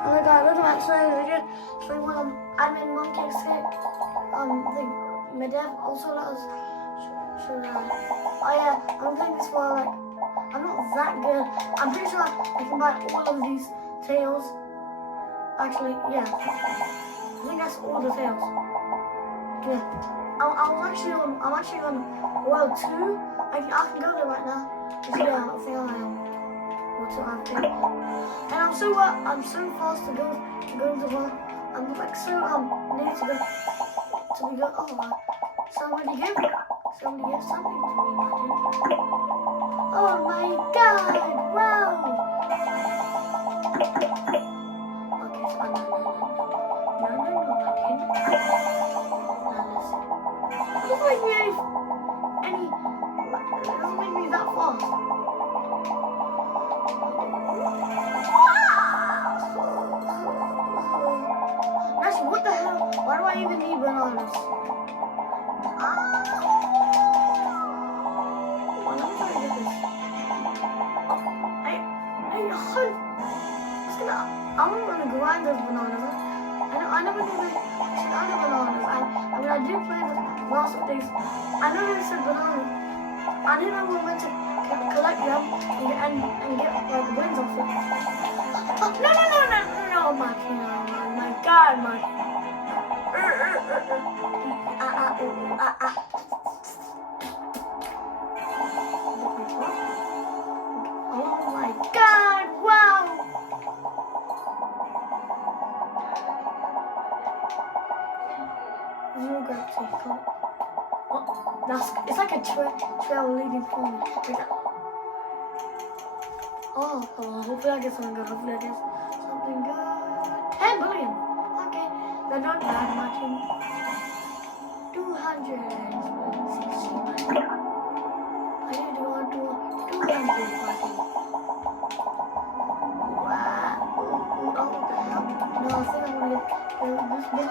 Hello guys, welcome back to another video. So when admin monkey is sick, my dad also let us oh yeah, I'm playing this for like, I'm not that good. I'm pretty sure I can buy all of these tails. Actually, yeah. I think that's all the tails. Yeah. I'm actually on World 2. I can go there right now. Yeah, I think I am. And I'm so fast to go to the world. I'm like so need to be good. Oh, somebody give something to me, Martin. Oh my God! Wow! Okay, so no, Martin. Now listen. It doesn't make me it doesn't make me that fast. Actually, what the hell? Why do I even need bananas? Well, let me try to get this. I'm gonna grind those bananas. I never knew they said other bananas. I mean, I did play the last updates. I know they said bananas. I didn't know we were meant to collect them and get like wins off it. No, Martin. Oh my God, Martin. Oh my God! Wow! Zero gravity. It's like a trail leading for me. Oh, hopefully I get something good. 10 billion. Okay, they're not bad, Martin. 260 million. I need to go to 200, Martin. Wow. Oh, no, I think I'm gonna get this big.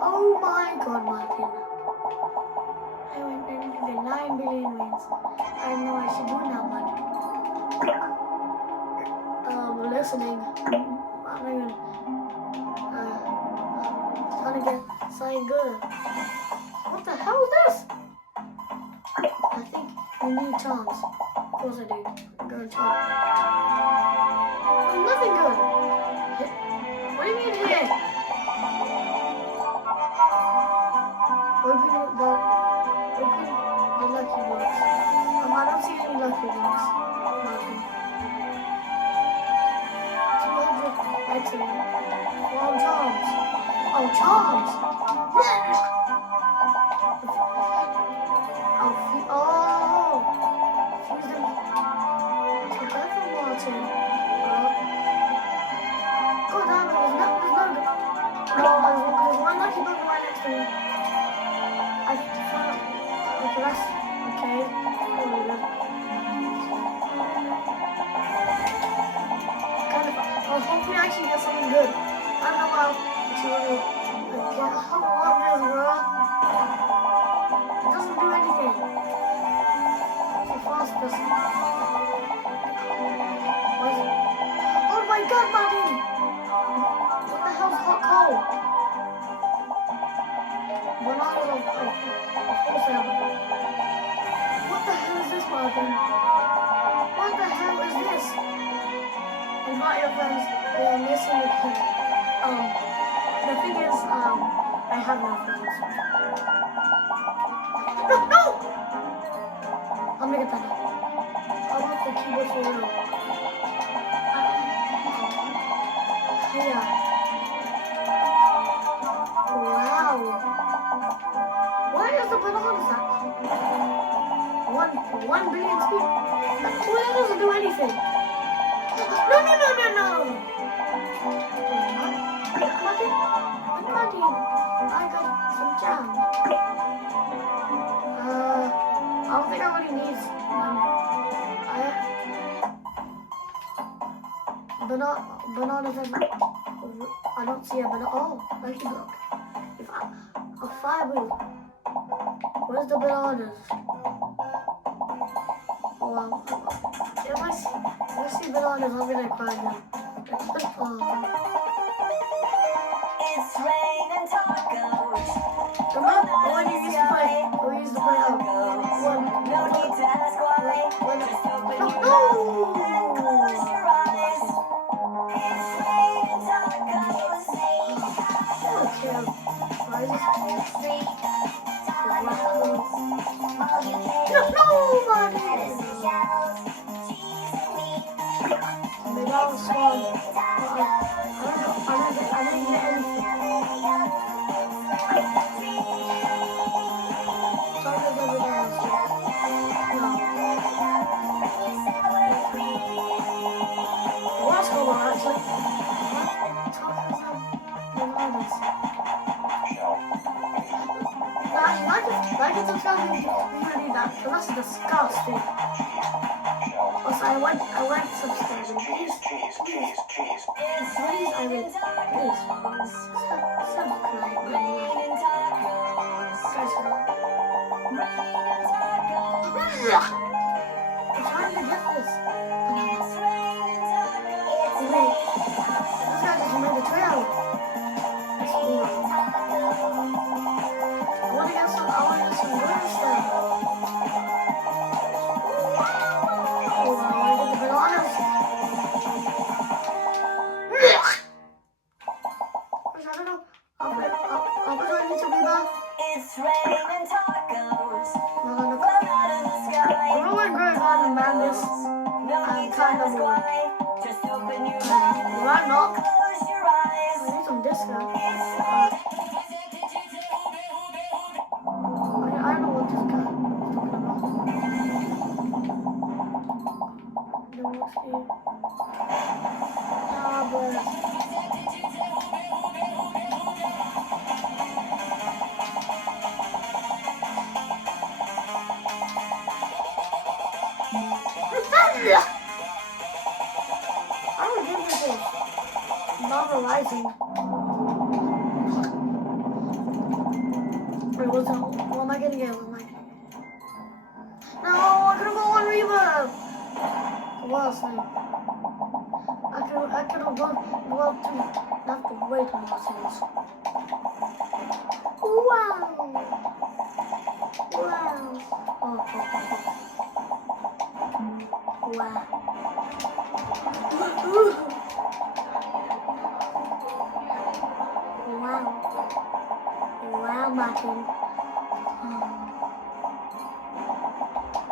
Oh my God, Martin. I went into the 9 billion wins. I know I should do now, Martin. Listening. I'm even trying to get something good. What the hell is this? I think you need charms. Of course I do. I'm going to charm. Nothing good. What do you mean here? Open the lucky blocks. I don't see any lucky blocks. Nothing. 200. Excellent. Wow, charms. Oh, charms. Fuse them. So careful, Martin. God damn it, there's one lucky block right next to me. Okay, that's okay. Really good. Hopefully I actually get something good. I don't know how to get how long it is, bro. It doesn't do anything. It's a fast person. What is it? Oh my God, Martin! What the hell's hot coal? Bananas of course I have it. What the hell is this, Martin? What the hell is this? Invite your friends. They are missing the key. The thing is, I have no friends. No! I'm gonna get that now. I want the keyboard for real. Yeah. Wow. Why is the bananas at 1 billion speed? Well, that doesn't do anything. No. Martin, I got some jam. I don't think I really need bananas everywhere. I don't see a banana. Oh, lucky block. A fireball. Where's the bananas? Oh, am I I see bananas, I'm gonna cry now. It's raining tacos. Remember when you used to play? We used to play No need to ask why. Just open your mouth and close your eyes. It's raining tacos. What's going on actually? Like and subscribe if you already that, because that's disgusting. Also, I want subscribing. Please, I mean, please. Subscribe. I'm trying to get this. Wait, this guy just made a trail. That's cool. I want to get some weird stuff. Oh, I want to get the bananas. I don't know. I'll put it on YouTube, Reba. It's raining tacos. No. From out of the sky. I'm really good on the madness. No need to ask why. Just open your mouth. Right now. Close your eyes. I need some disco. I don't know what this guy is talking about. No, let's see. Ah, bless. I don't give this a novelizing. Wait, what am I gonna get? What am I gonna get? No, I could've gone on Reba. What else? I could've gone well to not the way to Los Angeles. Wow. Oh. Wow. Wow, Martin.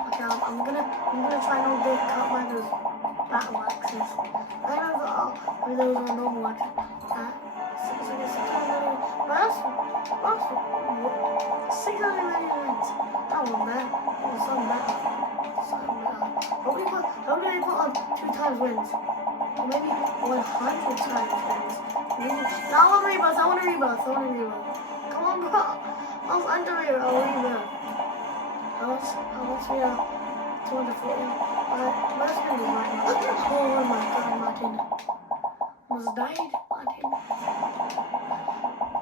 Okay, I'm gonna try not to get caught by those battle axes. I don't know if those are normal axes. That's 600 million wins. That one bad. It's something bad. How many put on 2 times wins? Or maybe 100 times wins. Maybe. No, I want rebirth. Come on, bro. I was under here. I'll rebirth. Let's see 240. Let's go right now. Oh my god, Martin. Almost died, Martin.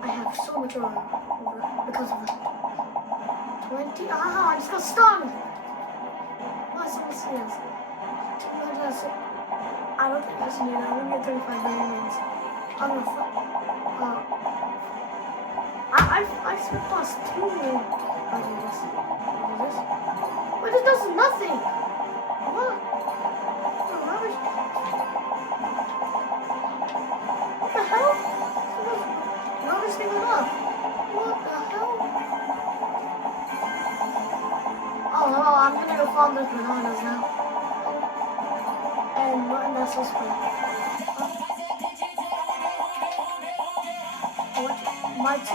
I have so much aura because of it. 20. Ah, I just got stunned. Why so much skills? I don't think that's needed. I'm gonna get 35 million wins. I'm gonna fuck. I spent plus 2 million. What is this? But it does nothing. What? Rubbish. What the hell? Rubbish thing went up. What the hell? Oh no, I'm gonna go farm those bananas now. And not in that sauce plate. My 200,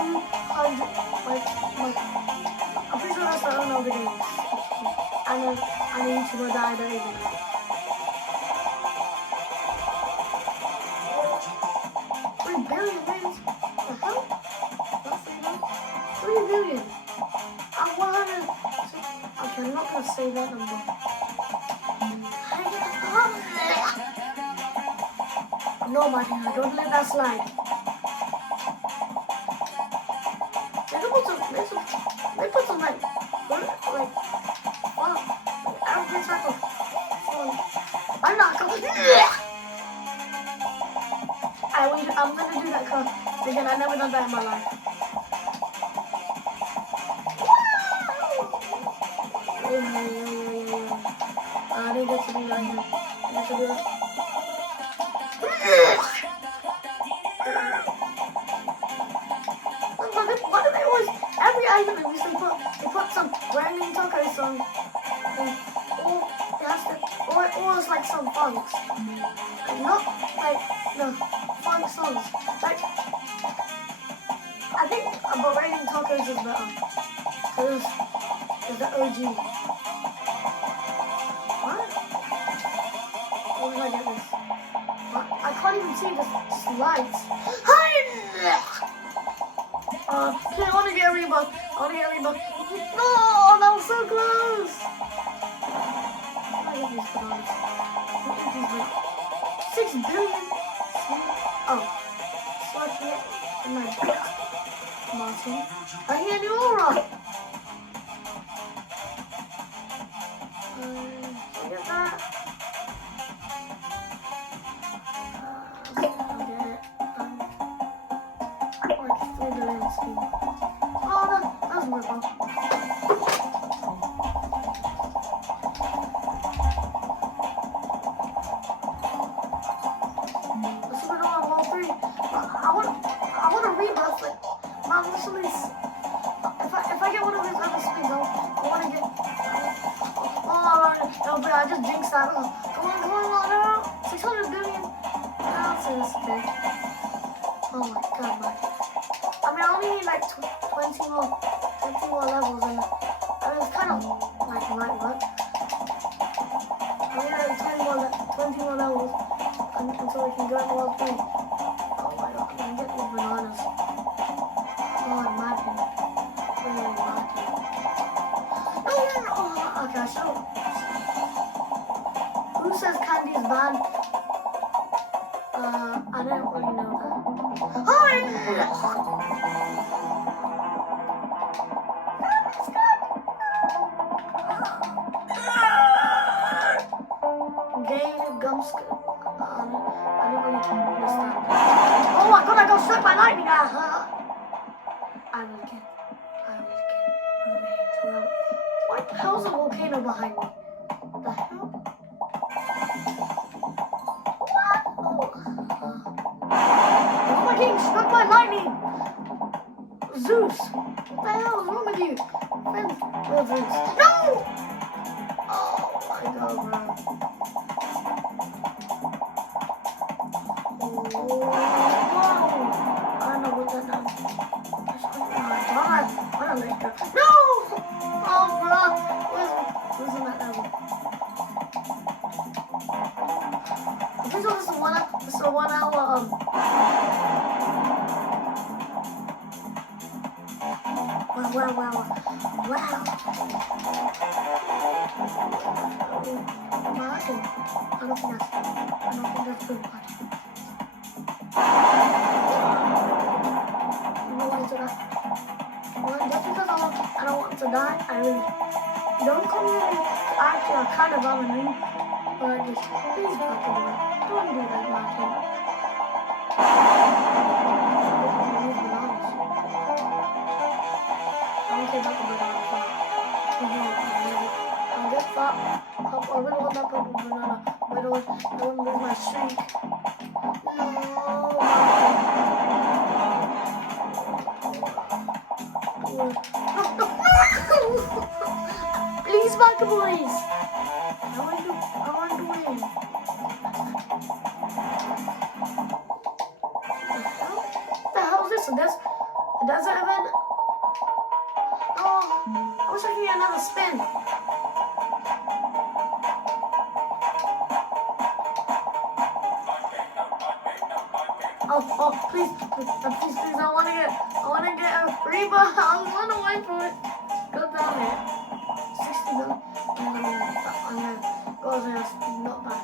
I'm pretty sure that's the owner of the game. And then YouTuber died already. $3 billion wins? What the hell? That's $3 billion. I'm 100. Okay, I'm not gonna say that number. No, Martina, don't let that slide. They put some like average circle. I'm not going. No! I'm gonna do that because again I never done that in my life. I didn't get to do that here. I get to do it. Why do they always every item they put some random taco song or it's like some funks. Not like the funk songs. Like I think about raining tacos is better. Because it's the OG. What? Where did I get this? What? I can't even see the slides. Hi! Okay, I want to get a rebound. No, that was so close. I get these bananas. Look at these, like, 6 billion. Oh, slide it in my book. Martin, I hear the aura. Look at that. That's my fault. Let's put on all 3. I want to rebirth it. Mom, if I get one of these other spins, I want to get. No, but I just jinxed that. Come on, no. 600 billion ounces. Okay. Oh my god, man. I mean, I only need like 20 more levels, and I mean, it's kind of like light work. I need like 20 more levels until we can go to level 3. Oh my god, I'm gonna get these bananas. Oh, I'm mad here. Really mad here. No. Okay, so who says candy is bad? I don't really know that. Hi! Game Gumskin. I don't really understand. Oh my god, I got struck by lightning! I will get. What the hell's a volcano behind me? What the hell? What am I getting struck by lightning? Zeus! What the hell is wrong with you? Friends, Zeus. No! Oh my god, bro. Whoa. I don't know what that does. Oh my god. What a later. No! Oh, bro. Where's in that level? This is the 1 hour, Wow. Martin. I don't think that's good. Just because I don't want to die, I really don't come here. Actually, I'm kind of vomiting. But just please don't do that. Don't do that, Martin. I'll get that. I really want that purple banana. I don't want to lose my streak. No. Please, Baka boys. I want to win. What the hell is this? A desert event? Oh, I wish I could get another spin. Oh, please, I want to get a Reba. I want to wait for it. Go down there. 60 billion. I'm gonna go there. Not bad.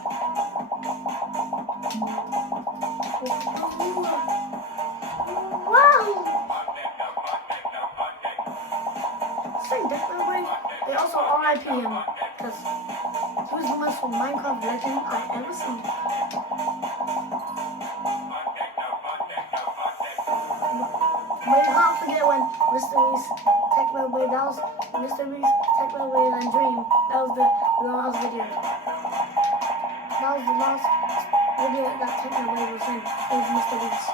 Wow. Saying different way. They also RIP him because he was the most Minecraft legend I've ever seen. when Mr. Beast Techno Blade, that was Mr. Beast Techno Blade and Dream. That was the last video. That was the last video that Techno Blade was in with Mr. Beast.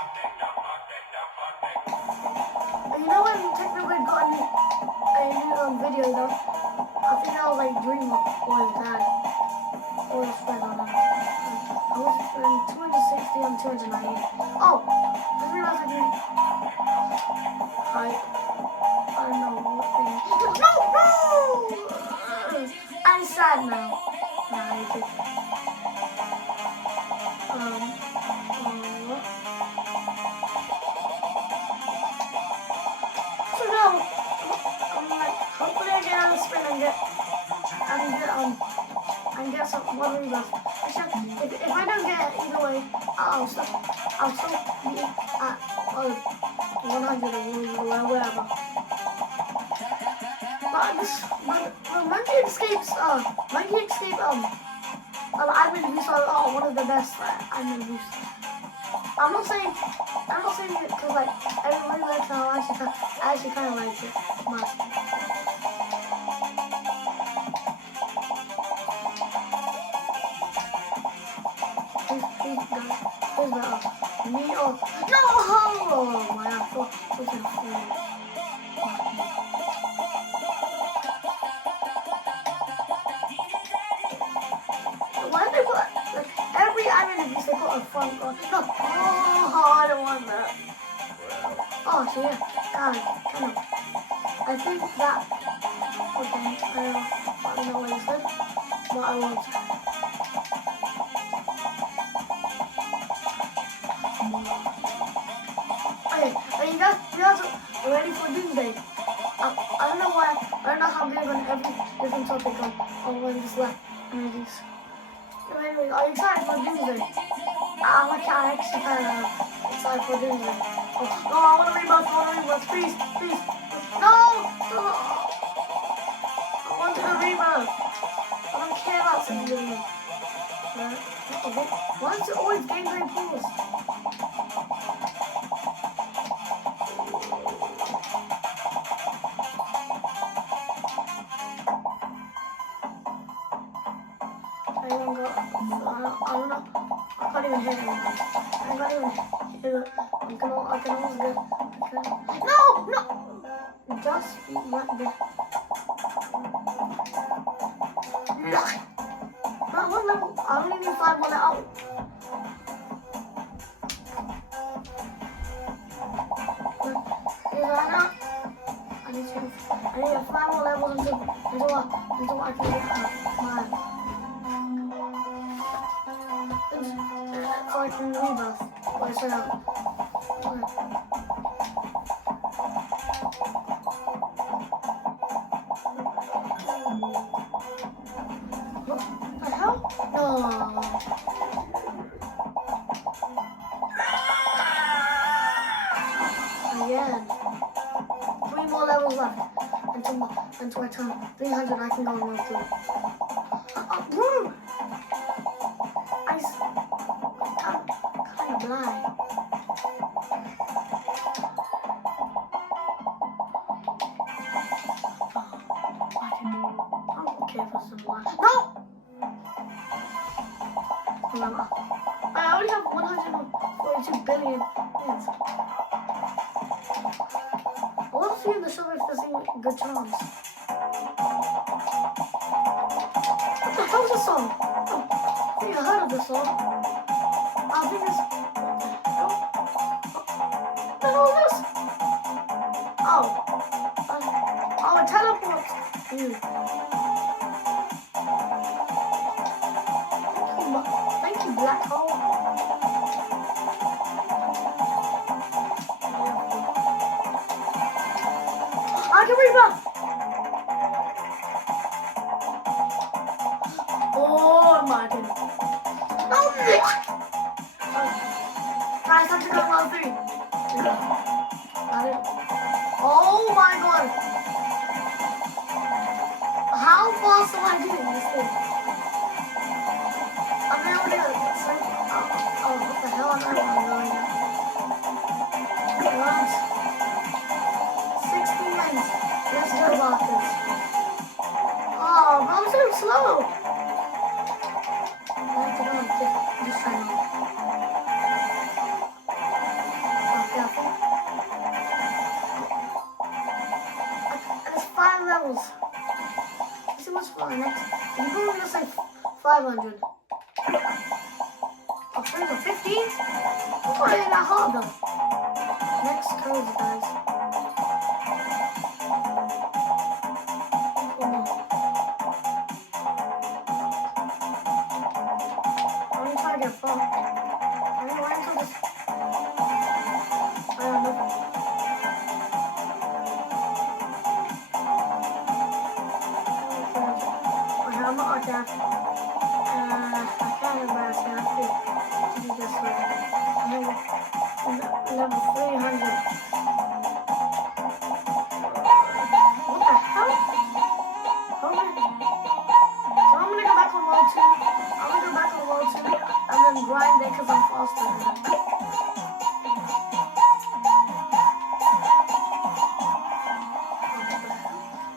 And you know when Techno Blade got a new video though? I think that was like Dream or his dad. Or his friend, I don't know. I was 260 and 290. Oh! I realized I didn't. I don't know what thing. No! I'm sad now. Nah, I did. So now, I'm like, hopefully I get on the spin and get some one rebuff. If I don't get it either way, I'll still be at 100 or whatever. But Monkey Escape admin boosts are one of the best admin boosts. I'm not saying it because like everybody likes it. I actually kind of like it much. Who's better? Me or no? Oh my God! Why did they put like every anime they put a front on? No, I don't want that. Oh, so yeah, kind of. I think that. Okay, I don't know what you said, but I won't. Okay, you guys are ready for Doomsday. I don't know why. I don't know how big on every different topic on when this left. Anyway, are you excited for Doomsday? I'm actually kind of excited for Doomsday. Oh, no, I want to rebuff, please. No! I want to rebuff. I don't care about something. Why is it always gameplay pools? I don't know. I can't even hear anything. I can't even hear it. I can almost get. No! Just be right there. No, what level? I only need 5 more out. I need 5 more levels until I can get 5. So I can rebuff. Wait, shut up. What the hell? No. Again. 3 more levels left. Until I turn 300, I can go on level 2. Blind. I don't care for some blind. No! Remember, I already have 142 billion hits. I want to see in the show if there's any good charms. What the hell is this song? I think I heard of this song. I think it's. What the hell is this? Oh, it teleports you. Thank you, black hole. I can rebuff. Oh my goodness. Oh, guys, I have to go level 3. Got it. Oh my god. How fast am I doing this thing? I'm never gonna what the hell am I doing? What? 500. Oh, 350? That's not really that hard though. Next codes, guys. I'm gonna try to get far. I'm gonna wait until this. I don't know. Okay, I'm not okay. I can't embarrass me. I have to do this way. Level 300. What the hell? Hold on. So I'm gonna go back on world 2. I'm gonna go back on world 2 and then grind it because I'm faster.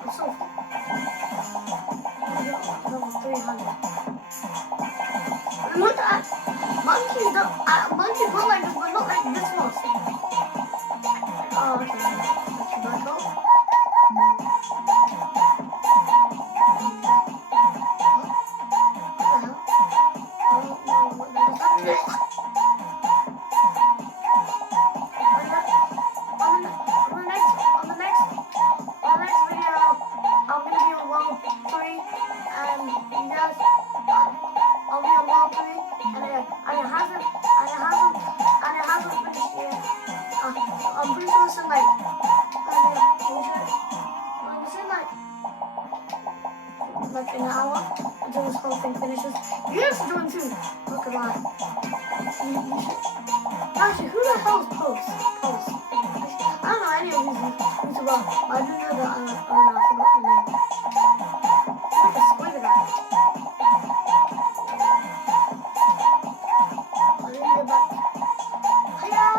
I'm so level 300. Look at monkeys. Monkeys look like this, but not like this one. Oh, okay. Let's go back up. I'm pretty sure it's in like, like an hour until this whole thing finishes. You guys should join too. Look at that. You should. Actually, who the hell is Post? Post. I don't know any of these YouTubers. I do know that. I forgot the name. Like a squid guy. I didn't get back. Hello.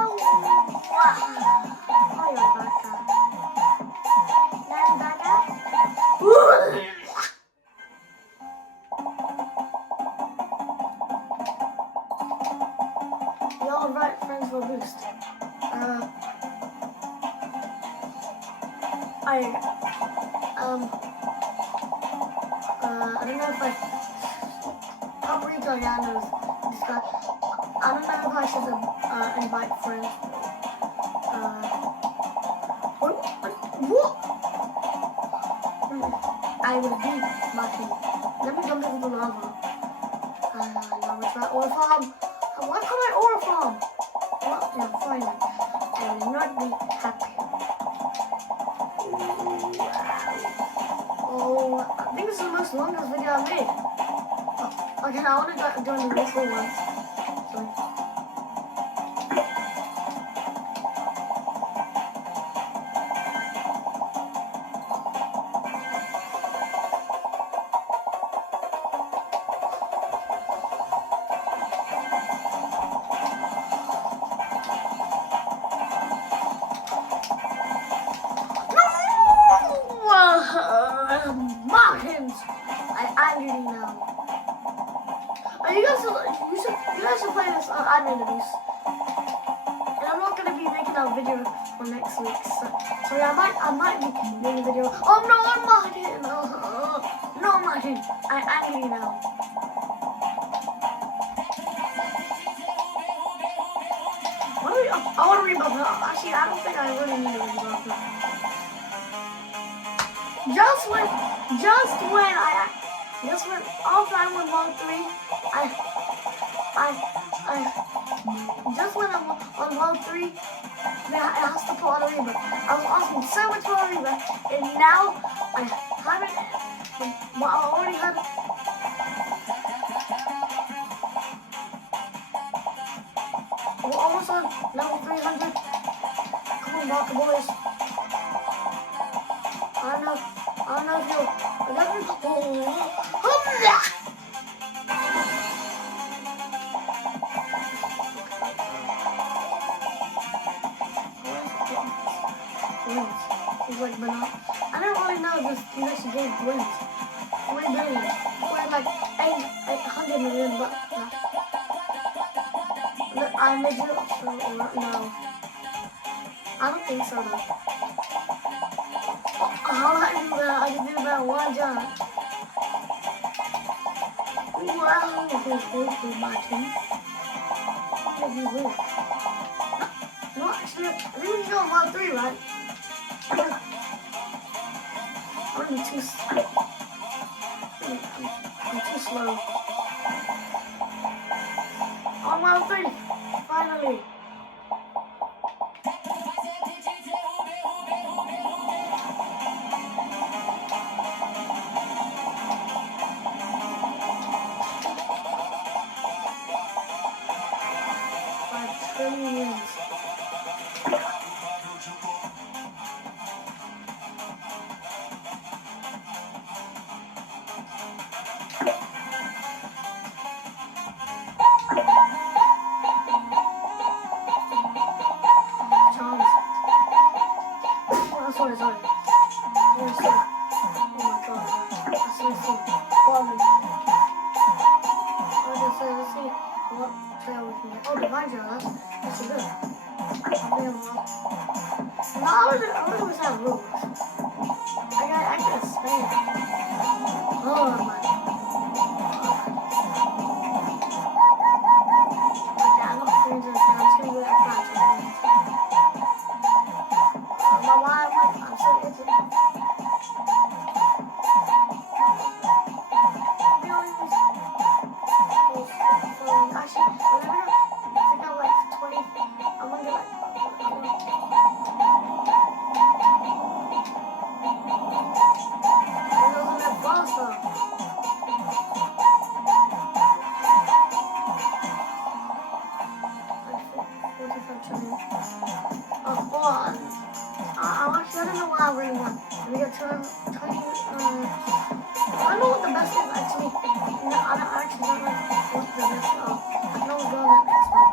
Oh, you're back. Now back up. Y'all invite friends for a boost. I don't know if Paprika knows this guy. I don't know if I should invite friends. What? I will be Martin. Let me jump into the lava. Now we try ore farm. Why can't I ore farm? Well, yeah, finally. I will not be happy. Oh, I think this is the most longest video I've made. Oh, okay, I want to join the whistle once. Sorry. Martins! I'm reading now. You guys should play this admin abuse. And I'm not gonna be making a video for next week. So yeah, I might be doing a video. Oh no, I'm Martin! No, Martin! I'm reading now. I want to read about that. Actually, I don't think I really need to read about that. Just when after I won World 3, just when I'm on World 3, it has to put on a Reba. I was asking so much for a Reba, and now I haven't, but I already had. We're almost on level 300. Come on, Barker boys. I don't know if you'll let me go. Like, but I don't really know if this actually gave wins. 3 billion. We're like 800 million, but I made it up, so no. I don't think so though. How did I do that? I just did that one jump. Wow, Martin. Where did you live? No, actually, I think we go on World 3, right? I'm too slow. I'm too slow. On World 3, finally. Trillions. Charles. Oh, sorry. Oh my god. That's so sick. Let's see what trail we can get. Oh, divine trail. That's good. No, I was have rules. I got Spain. Oh my. Okay, I'm not going to I'm just gonna go at France. I'm so itchy. Actually, whenever I think I'm like 20, I'm gonna get like. I don't know why I really want. We got 20. I don't know what the best is actually. No, I actually don't know what the best is. I can always go on that next one.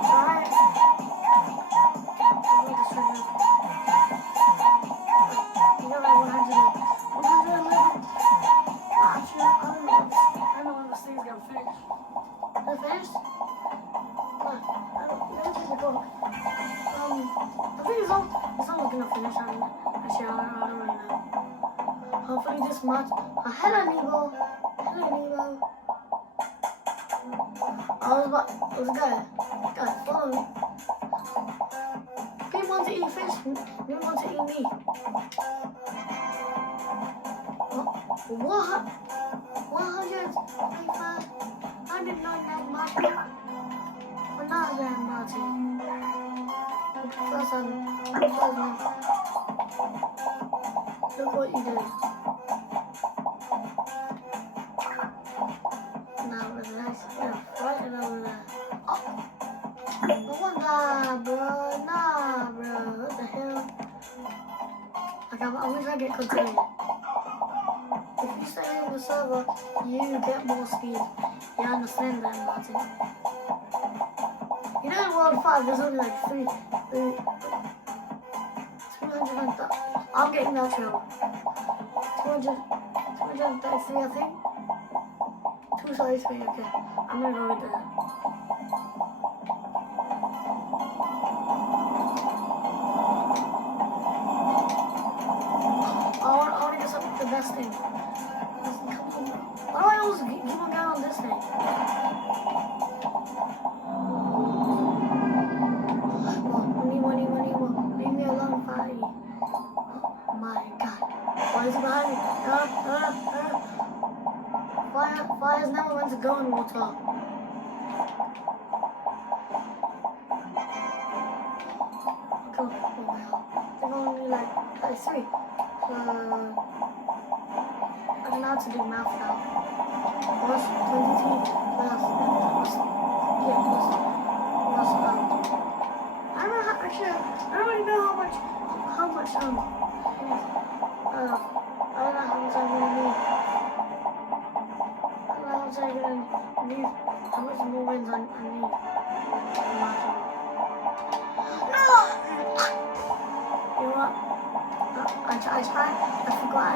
Alright. I need this right now. You got like 111. Actually, I don't know when this thing's gonna finish. Is it finished? I think it's almost gonna finish. Actually, I don't really know. Hopefully this much. Hello, Nebo. There's a guy. Follow me. People want to eat fish. They want to eat me. What? 125. 199 Martin. Another Martin. First one. Look what you did. Now relax. Right over there. Oh, nah, bro. What the hell? Okay, I'm gonna try to get contained. If you stay in the server, you get more speed. You understand that, Martin? You know in World 5, there's only like 200 and I'm getting that trail. 233, I think. 233, okay. I'm gonna go with that. I want to get something, the best thing. Why do I always keep on going on this thing? Leave me alone, Fatty. Oh my god. Why is it behind me? Fires never meant to go in water. Okay, oh well. They're only like 3. So I don't know how to do math now. Plus 22 plus I don't know how, actually, I don't really know how much I don't know how much I'm gonna need. I don't know how much I'm gonna need, how much more wins I need. You know what? I tried, I forgot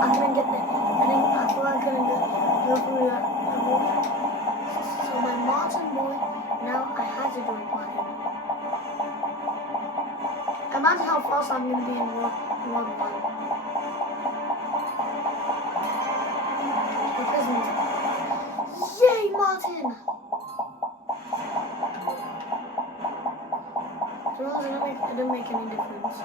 I couldn't get there. I thought I couldn't go through that. So my Martin boy, now I had to do it by him. Imagine how fast I'm going to be in World 1. farting. So it didn't make any difference.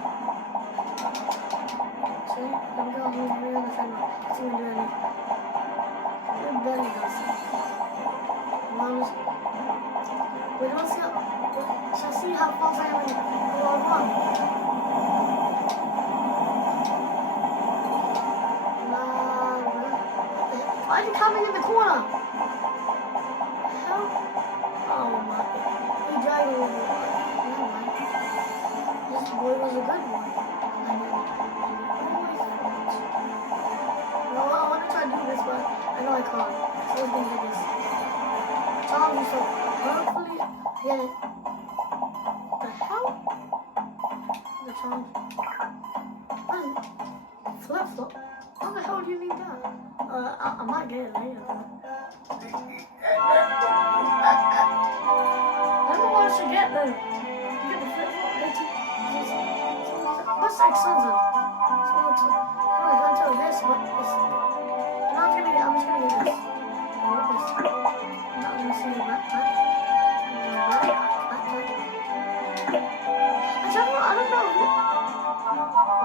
See, I'm going to really understand what it's even doing it. It barely does. We don't see shall see how fast I am in round one. Why are you coming in the corner? Hell? Oh my. He died over there. Never mind. This boy was a good one. No, I want to try to do this, but I know I can't. So we're going to do this. Charge yourself. Hopefully, get it. The hell? The charge. Flip flop. How the hell do you need that? I might get it later. I don't know what I should get though. You get the flip flop. What's that expensive? So I'm going to tell this, but it's. I'm just gonna get this. I want this. I'm not gonna see the backpack. Actually, I don't know.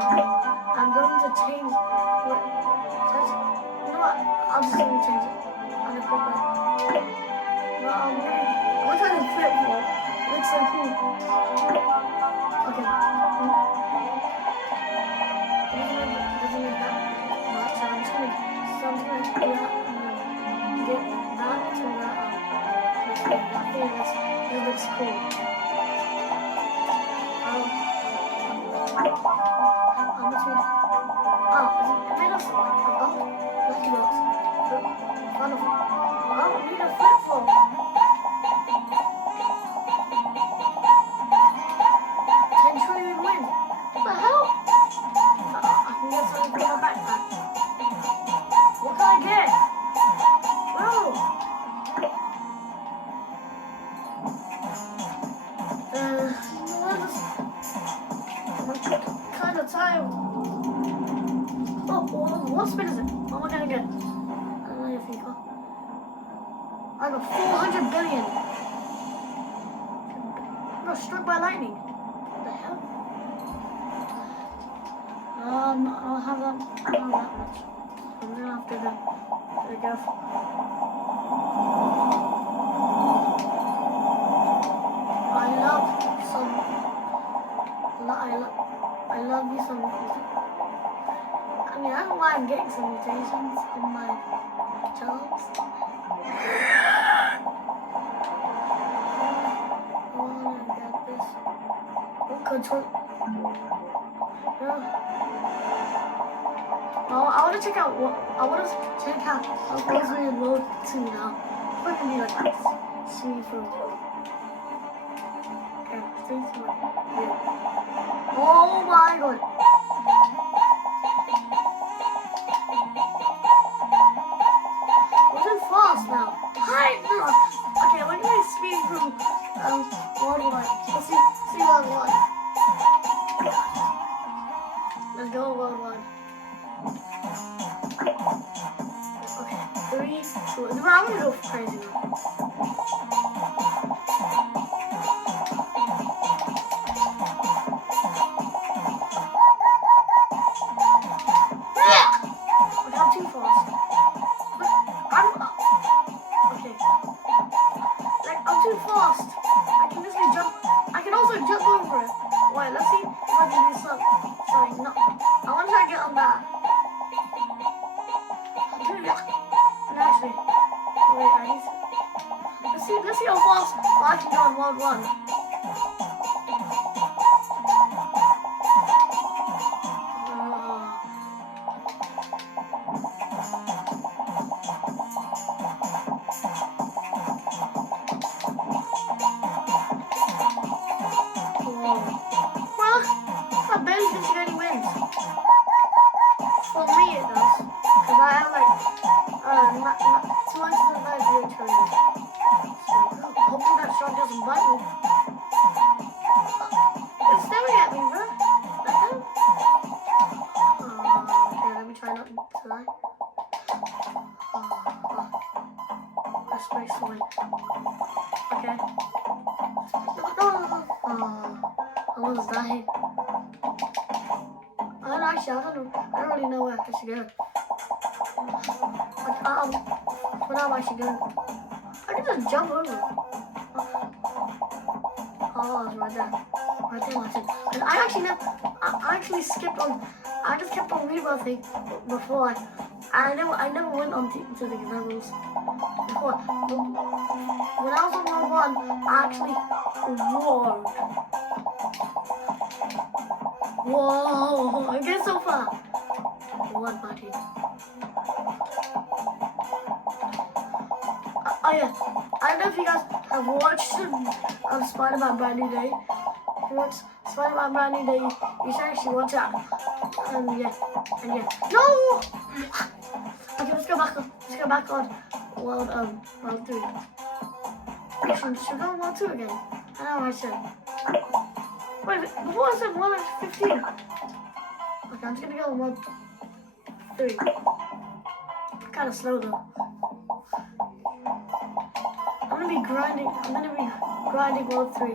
Okay. I'm going to change. What? You know what? I'm just going to change it. I'm going to put that. But I'm going to try to flip flop. It looks so cool. Okay. Doesn't make that much. So I'm just going to do that. Get that to that. I think it looks cool. What spin is it? What am I gonna get? I don't know your FIFA. I got 400 billion. I got struck by lightning. What the hell? I don't have that much. I'm gonna have to be careful. I love me some. I mean, I don't know why I'm getting some mutations in my jobs. Oh, I got this. What control? Yeah. Oh, I want to check out how close we load to now. If I can be like this. See through. Okay, 3, 2, 1. Yeah. Oh my god. Fast now. Hi, no. Okay, we're going to speed through World 1. Let's see World 1. Let's go World 1. Okay, 3, 2. I'm going to go crazy now. I'm too fast. I'm too fast. I can literally jump. I can also jump over it. Wait, let's see if I can do something. No. I want to try to get on that. Actually, wait, I need to. Let's see how fast I can go on World 1. space away. Okay. No. I almost died. I don't really know where I should go. Where I should go. I can just jump over. Oh, it's right there. Right there, watch it. And I actually skipped on. I just kept on rebirthing before. I never went on to these levels before. When I was on level 1, I actually roared. Whoa! I get so far. One party. Oh yeah. I don't know if you guys have watched Spider-Man Brand New Day. If you watch Spider-Man Brand New Day, you should actually watch that. And yeah. No! Okay, let's go back on World 3. Actually, should we go on World 2 again? I know I should. Wait, before I said 1 and 15. Okay, I'm just gonna go on World 3. Kinda slow though. I'm gonna be grinding World 3.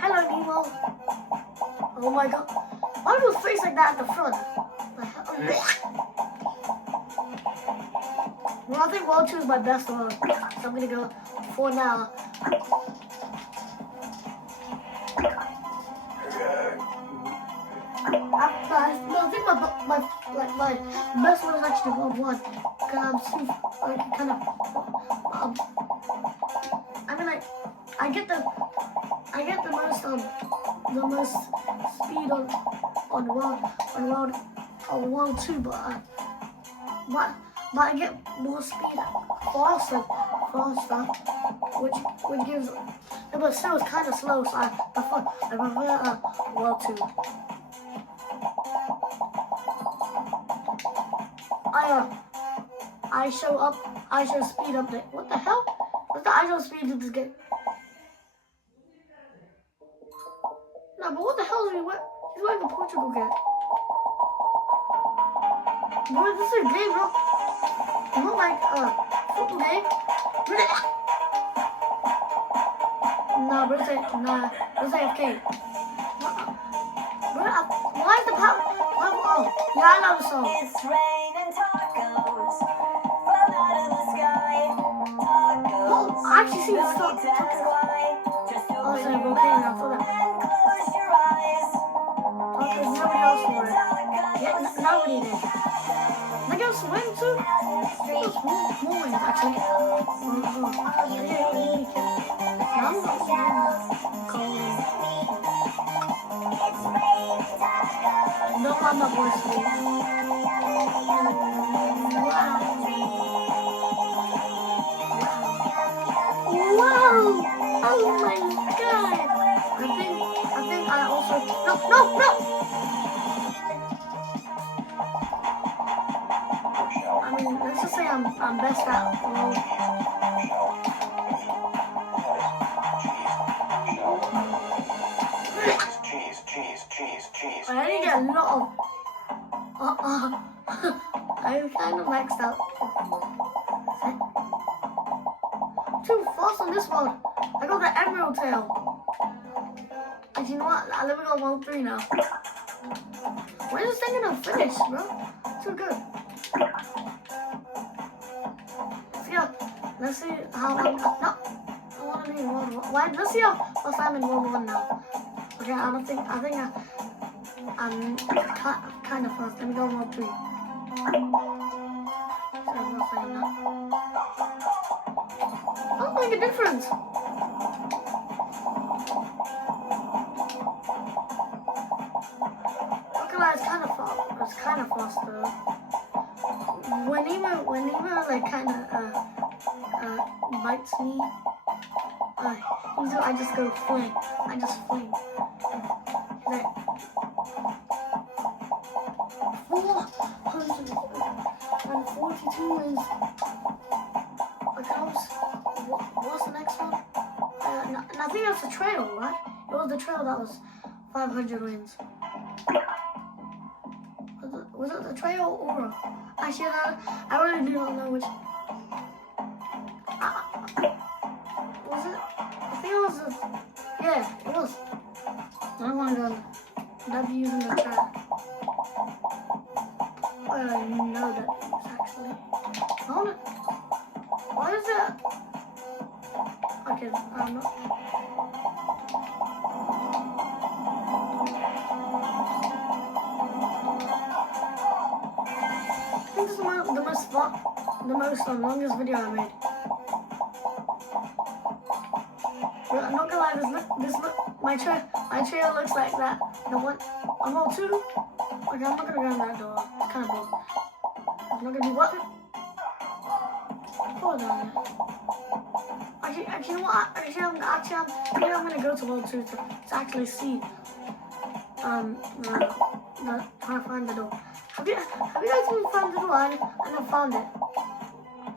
Hello, Nemo. Oh my god. Why do you face like that at the front? Well, I think World 2 is my best one. So I'm gonna go for now. I think my best one is actually World 1. Because I'm kind of I mean like I get the most speed on World 2, but I get more speed faster, which gives. No, but still it's kind of slow, so I prefer World 2. I show speed update. What the hell? What's the ISO speed to this game? No, but what the hell is he wearing? He's wearing a Portugal cap. Bro, this is a game, bro. It's not like football game. Nah, bro, it's AFK. Bro, why is the power? Oh, yeah, I love the song. It's raining tacos from out of the sky. Tacos. Oh, I actually see the No song. need to ask why. Just Oh, open sorry, your volcano, I mouth thought that. and close your eyes. There's It's nobody else for raining it. tacos. Yeah, nobody there. I guess swim too? There's more wings, actually. I'm not cold. No, I'm not going to sleep. Wow! Oh my god! I think I also... No! I mean, let's just say I'm best at world. Cheese. I only get a lot of... I'm kind of maxed out. Too fast on this one. I got the emerald tail. And you know what? Let me go World 3 now. When is this thing gonna finish, bro? Too good. Let's see how I'm... No. I want to be in World 1. Why? Let's see how fast I'm in World 1 now. Okay, I'm kind of fast. Let me go on World 3. So I'm not saying that. I don't make a difference. Look at that, it's kind of fast though. When Nemo like kind of bites me, usually I just go fling. I just fling. Like 442 is what's the next one? And I think that's the trail, right? It was the trail that was 500 wins. Was it the trail or Actually, I really do not know which. Was it? I think it was. Yeah, it was. I want to W in the chat. I know that it's actually. Hold it. What is it? Okay, I'm not. I think this is the most longest video I made. But I'm not gonna lie, my chair looks like that. The one, I'm all two. Okay, I'm not gonna go in that door. It's kind of bold. I'm not gonna do what? Hold on. Actually, you know what? I think I'm gonna go to World 2 to actually see how to find the door. Have you guys even found the door? I never found it.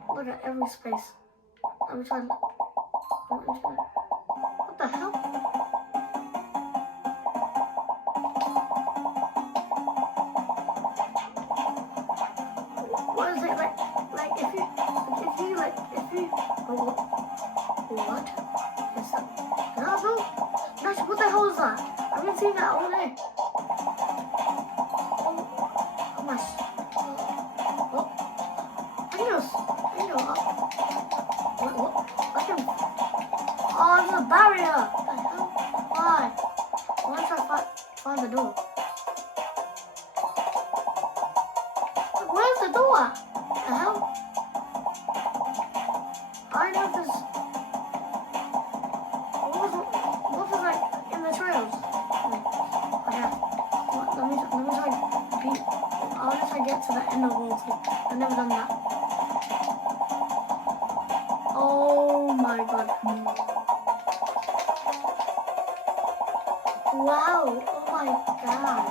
Look at every space. I'm trying. What the hell? What is it like? Like if you what? Is that though? Gosh, what the hell is that? I haven't seen that all day. Oh my. Oh. I know. What? I can. Oh, there's a barrier. What the hell? Why? I want to try to find the door. Where's the door? The hell? I know this. What was like in the trails? Okay. Let me try beat. I want to try to get to the end of World 2. I've never done that. Oh my god. Wow. Oh my god.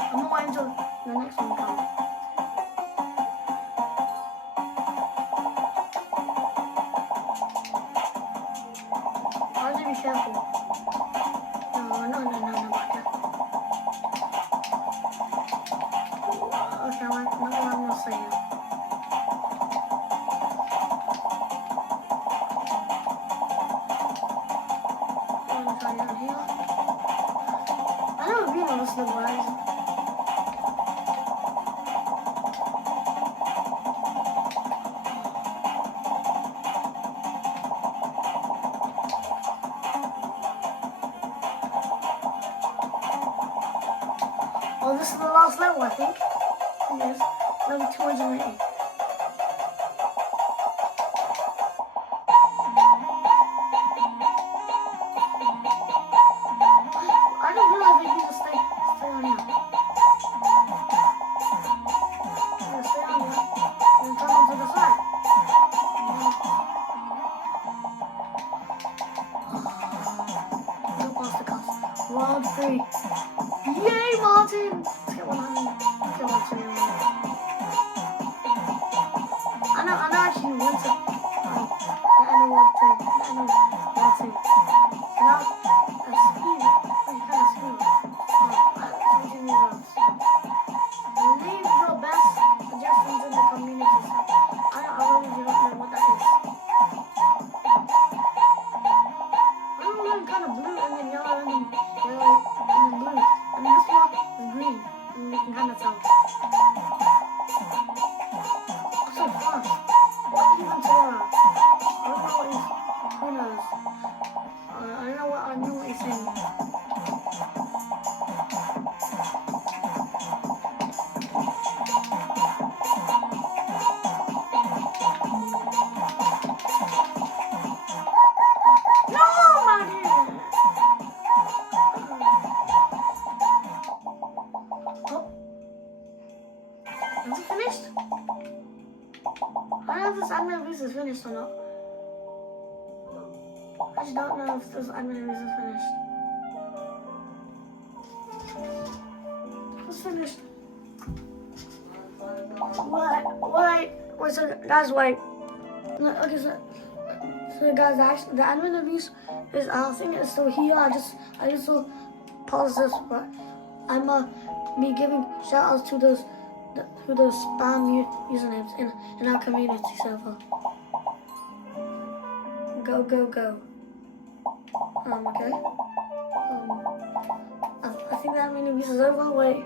I'm gonna wait until the next one comes. I'll just be careful. No, back up. Okay, I'm gonna say it. I'm gonna try down here. I never been on this little rise. Oh, this is the last level, I think. Yes, level 280. I don't realize they need to stay on here. Yeah, stay on here. And turn on to the side. Go past the cops. Round 3. Yay, Martin! Let's get 100. Let's get 100. I know actually want to. I know what to. Now, that's speed. Kind of speed. Leave your best suggestions in the community section. I really do not know what that is. I don't know, kind of blue and then yellow and then blue. And this one is green. And you can kind of tell. So fun. What even Torah? I don't know what he's. Who knows? I know what he's saying. No, Martin! Oh. Is it finished? I don't know if this admin visa is finished or not. I just don't know if this admin visa is finished. It's finished. Wait, so guys, wait. No, okay, so So guys, actually, the admin abuse is, I think it's still here. I just will pause this, but I'm be giving shout outs to those spam usernames in our community server. Go, go, go. Okay. I think that admin abuse is over. Wait.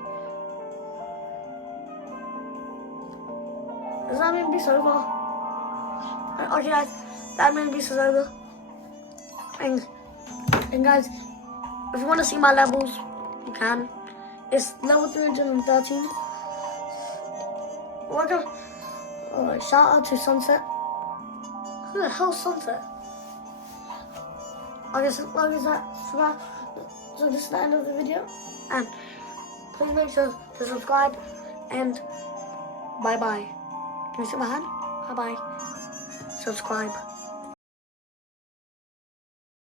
Is that admin abuse over? Okay, guys, that admin abuse is over. And guys, if you want to see my levels, you can. It's level 313. Welcome. Shout out to Sunset. Who the hell's Sunset? Okay, so this is the end of the video. And please make sure to subscribe. And bye bye. Can you see my hand? Bye bye. Subscribe.